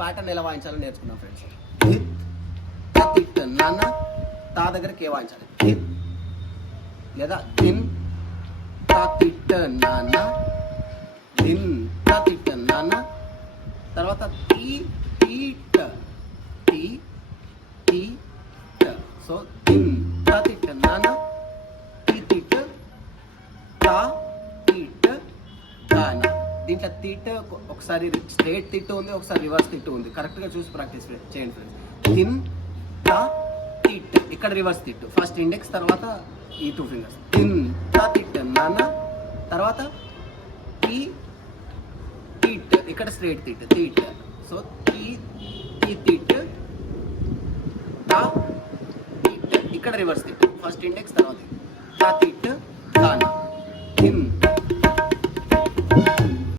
Pattern ఎలా వాయించాలో నేర్చుకున్నాం friends. తిట్ నాన్న, తా దగ్గర కే వాయించాలి. తిట్ లేదా తిన్ తా తిట్ నాన్న, తిన్ తా తిట్ నాన్న. తర్వాత టీ టీట్, టీ టీట్. సో తిన్ తా తిట్ నాన్న, టీ తిట్ తా తిట్ నాన్న. దీంట్లో తిట్ ఒకసారి స్ట్రేట్ తిట్టు ఉంది, ఒకసారి రివర్స్ తిట్టు ఉంది. కరెక్ట్గా చూసి ప్రాక్టీస్ చేయండి ఫ్రెండ్స్. తిన్ తా తిట్, ఇక్కడ రివర్స్ తిట్టు. ఫస్ట్ ఇండెక్స్, తర్వాత ఈ 2 ఫింగర్స్. తిన్ తా తిట్ నాన్న, తర్వాత టీ టీట్, ఇక్కడ స్ట్రేట్ తిట్ తీట్. సో టీ తిట్ తా తిట్, ఇక్కడ రివర్స్ తిట్టు. ఫస్ట్ ఇండెక్స్, తర్వాత తా తిట్ తానా.